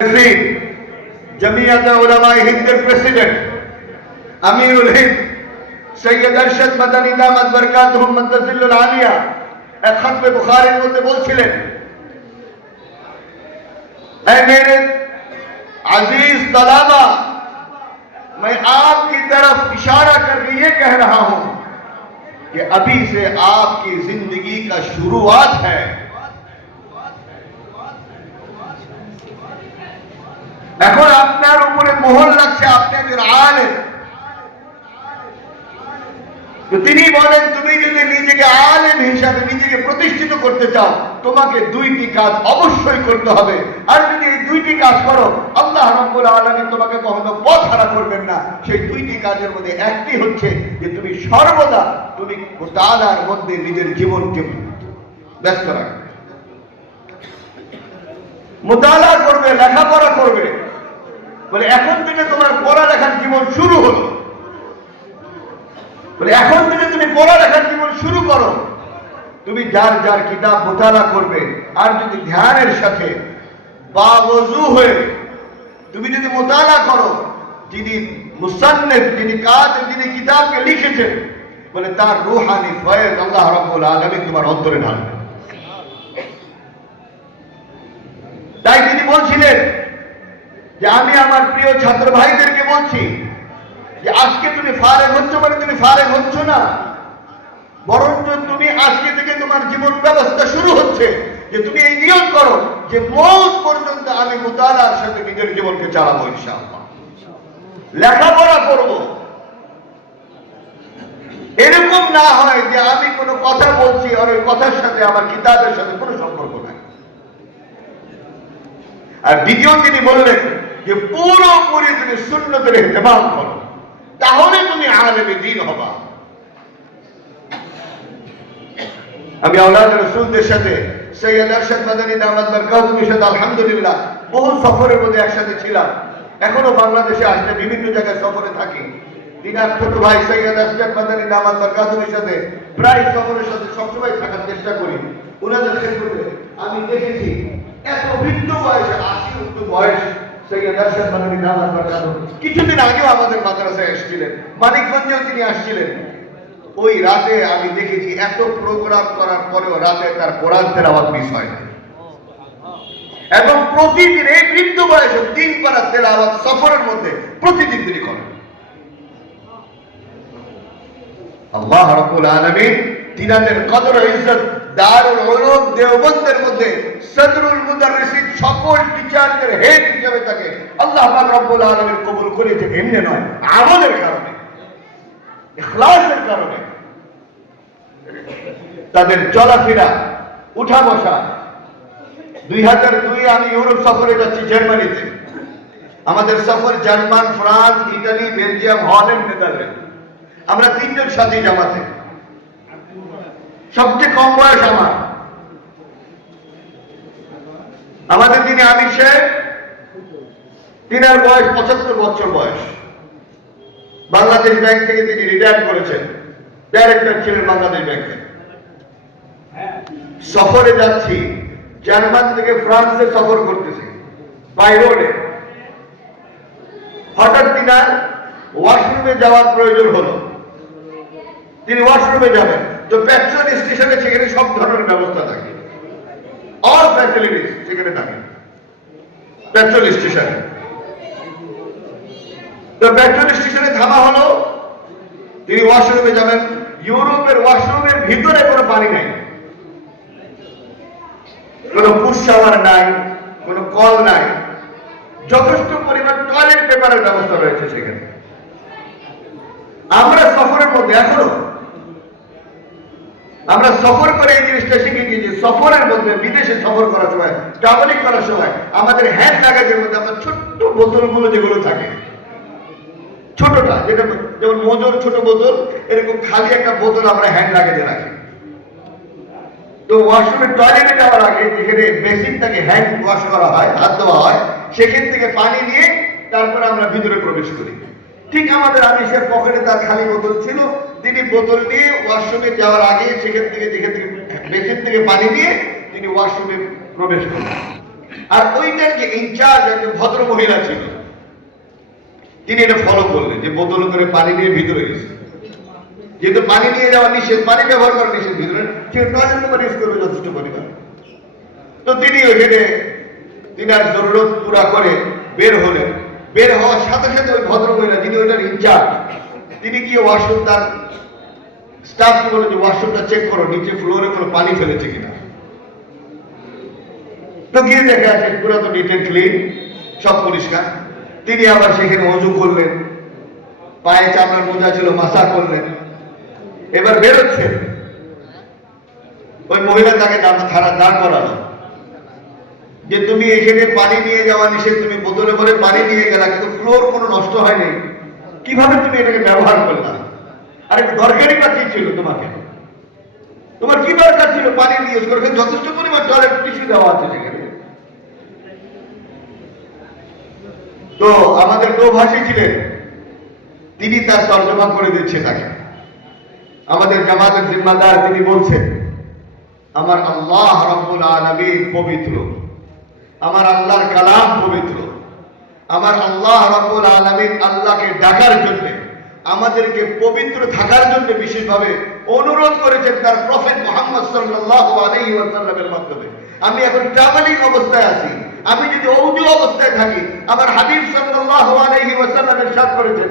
جمعیت علماء ہند کے پریسیڈنٹ امیر الہند سید ارشد مدنی دامت برکات ہم দামাত বরকাতুহ মুনতাজিল আলিয়া এক খতবে বুখারীর মধ্যে বলছিলেন اے میرے عزیز طلابہ میں آپ کی طرف اشارہ کر کے یہ کہہ رہا ہوں کہ ابھی سے آپ کی زندگی کا شروعات ہے۔ উপরে মোহর লাগছে আপনি একজন আলেম। তো তিনি বলেন, তুমি যদি নিজেকে আলেম হিসাবে নিজেকে প্রতিষ্ঠিত করতে চাও, তোমাকে দুইটি কাজ অবশ্যই করতে হবে। আর যদি এই দুইটি কাজ করো, আল্লাহ রাব্বুল আলামিন তোমাকে কখনো পথ হারা করবেন না। সেই দুইটি কাজের মধ্যে একটি হচ্ছে যে তুমি সর্বদা তুমি তাআলার মধ্যে নিজের জীবনকে ব্যস্ত রাখবে। মোতালা করবে, লেখাপড়া করবে। বলে, এখন থেকে তোমার পড়ালেখার জীবন শুরু হলো। বলে, এখন থেকে তুমি পড়ালেখার জীবন শুরু করো। তুমি যার যার কিতাব মোতালা করবে আর যদি ধ্যানের সাথে বা ওযু হয়ে তুমি যদি মোতালা করো, যিনি মুসান্নেফ, যিনি কাজ যিনি কিতাবকে লিখেছেন, বলে তার রুহানি ফয়েজ আল্লাহ রাব্বুল আলামিন তোমার অন্তরে ঢালবে। যে আমি আমার প্রিয় ছাত্র ভাইদেরকে বলছি যে আজকে তুমি ফারেক হচ্ছ মানে তুমি ফারেক হচ্ছ না। বরঞ্চ তুমি আজকে থেকে তোমার জীবন ব্যবস্থা শুরু হচ্ছে। যে তুমি এই নিয়ম করো যে মৌত পর্যন্ত আমি মুতালার সাথে নিজের জীবনকে চালাবো ইনশাআল্লাহ। লেখাপড়া করব। এরকম না হয় যে আমি কোনো কথা বলছি আর ওই কথার সাথে আমার কিতাবের সাথে কোনো সম্পর্ক নাই। আর দ্বিতীয় তিনি বললেন যে পুরোপুরি তুমি শূন্যতের ইহতেমাম করো। তাহলে তুমি আলেমে দিন হবা। আমি আওলাদ রসুলদের সাথে সৈয়দ আরশাদ মাদানী দামাত বরকাতুমের সাথে আলহামদুলিল্লাহ বহু সফরের মধ্যে একসাথে ছিলাম। এখনও বাংলাদেশে আসলে বিভিন্ন জায়গায় সফরে থাকি। তিনার ছোট ভাই সৈয়দ আরশাদ মাদানী দামাত বরকাতুমের সাথে প্রায় সফরের সাথে সবসময় থাকার চেষ্টা করি। ওনাদের ক্ষেত্রে আমি দেখেছি এত বৃদ্ধ বয়সে আশি উত্তর বয়স বরকাতুম কিছুদিন আগেও আমাদের মাদ্রাসায় এসেছিলেন। মানিকগঞ্জেও তিনি আসছিলেন। ওই রাতে আমি দেখেছি, এত প্রোগ্রাম করার পরেও রাতে তার কোরআন তেলাওয়াত মিস হয় এবং প্রতিদিন এই বৃদ্ধ বয়সে তিন পারা তেলাওয়াত সফরের মধ্যে প্রতিদিন তিনি করেন। আল্লাহ রাব্বুল আলামিন তিনাদের কদর ইজ্জত তাদের চলাফেরা উঠা বসা দুই হাজার দুই আমি ইউরোপ সফরে যাচ্ছি জার্মানিতে। আমাদের সফর German, France, Italy, Belgium, Holland, Netherland. আমরা তিনজন সাথী জামাতে। সবচেয়ে কম বয়স আমার। আমাদের যিনি আমির সাহেব তিনার বয়স পঁচাত্তর বছর বয়স। বাংলাদেশ ব্যাংক থেকে তিনি রিটায়ার করেছেন, ডাইরেক্টর ছিলেন বাংলাদেশ ব্যাংকে সফরে যাচ্ছি, জার্মান থেকে ফ্রান্সে সফর করতেছি, বাই রোডে। হঠাৎ তিনার ওয়াশরুমে যাওয়ার প্রয়োজন হলো। তিনি ওয়াশরুমে যাবেন। তো পেট্রোল স্টেশনে সেখানে সব ধরনের ব্যবস্থা থাকে। অল ফ্যাসিলিটিস সেখানে থাকে। পেট্রোল স্টেশনে তো পেট্রোল স্টেশনে থামা হলো। তিনি ওয়াশরুমে যাবেন। ইউরোপের ওয়াশরুমের ভিতরে কোনো পানি নাই। কোনো পুষ শাওয়ার নাই, কোনো কল নাই। যথেষ্ট পরিমাণ টয়লেট পেপারের ব্যবস্থা রয়েছে সেখানে। আমরা সফরের মধ্যে এখনও আমরা সফর করে এই জিনিসটা শিখে গিয়েছি। সফরের মধ্যে বিদেশে সফর করার সময় ট্রাভেলিং করার সময়, আমাদের হ্যান্ড লাগেজের মধ্যে আমরা ছোট্ট বোতলগুলো যেগুলো থাকে, ছোটটা, যেটা যেমন মজুর ছোট বোতল, এরকম খালি একটা বোতল আমরা হ্যান্ড লাগেজে রাখি। তো ওয়াশরুমে টয়লেটে যাওয়ার আগে যেখানে বেসিন থেকে হ্যান্ড ওয়াশ করা হয়, হাত ধোয়া হয়, সেখান থেকে পানি নিয়ে তারপরে আমরা ভিতরে প্রবেশ করি। ঠিক আমাদের আমিষের পকেটে তার খালি বোতল ছিল। তিনি বোতল নিয়ে ওয়াশরুমে যাওয়ার আগে সেখান থেকে, যেখান থেকে, বেসিন থেকে পানি নিয়ে তিনি ওয়াশরুমে প্রবেশ করলেন। আর ওইটার যে ইনচার্জ একটা ভদ্র মহিলা ছিল। তিনি এটা ফলো করলেন যে বোতল করে পানি নিয়ে ভিতরে গেছে। যেহেতু পানি নিয়ে যাওয়া নিষেধ, পানি ব্যবহার করা নিষেধ ভিতরে, সে টয়লেট পেপার ইউজ করবে যথেষ্ট পরিমাণ। তো তিনি ওইখানে তিনার জরুরত পুরা করে বের হলেন। বের হওয়ার সাথে সাথে ওই ভদ্র মহিলা যিনি ওইটার ইনচার্জ, তিনি গিয়ে ওয়াশরুম তার স্টাফকে বলে যে ওয়াশরুমটা চেক করো, নিচে ফ্লোরে কোনো পানি ফেলেছে কিনা? তো গিয়ে দেখে আছে পুরো তো নিট এন্ড ক্লিন সব পরিষ্কার। তিনি আবার সেখানে অজু করলেন, পায়ে চামড়ার মোজা ছিল, মাসা করলেন। এবার বেরোচ্ছে। ওই মহিলা তাকে থানা দাঁড় করালো। যে তুমি এখানে পানি নিয়ে যাওয়া নিষেধ তুমি বোতলে করে পানি নিয়ে গেলা, কিন্তু ফ্লোর কোনো নষ্ট হয়নি। কীভাবে তুমি এটাকে ব্যবহার করলা? আরে দরকারি কি ছিল তোমাকে? তোমার কি দরকার ছিল? পানি ইউজ করবে যথেষ্ট পরিমাণ টয়লেট টিস্যু দেওয়া আছে সেখানে। তো আমাদের প্রভাষী ছিলেন। তিনি তার তর্জমা করে দিচ্ছে তাকে। আমাদের জামাতের জিম্মাদার তিনি বলছেন, আমার আল্লাহ রব্বুল আলামিন পবিত্র। আমার আল্লাহর কালাম পবিত্র। আমার আল্লাহ রব্বুল আলামিন আল্লাহকে ডাকার জন্য, আমাদেরকে পবিত্র থাকার জন্য বিশেষভাবে অনুরোধ করেছেন তার প্রফেট মোহাম্মদ সাল্লাল্লাহু আলাইহি ওয়াসাল্লামের মাধ্যমে। আমি এখন ট্রাভেলিং অবস্থায় আছি। আমি যদি অবস্থায় থাকি, আমার হাবিব সাল্লাল্লাহু আলাইহি ওয়াসাল্লামের সাথ করেছেন।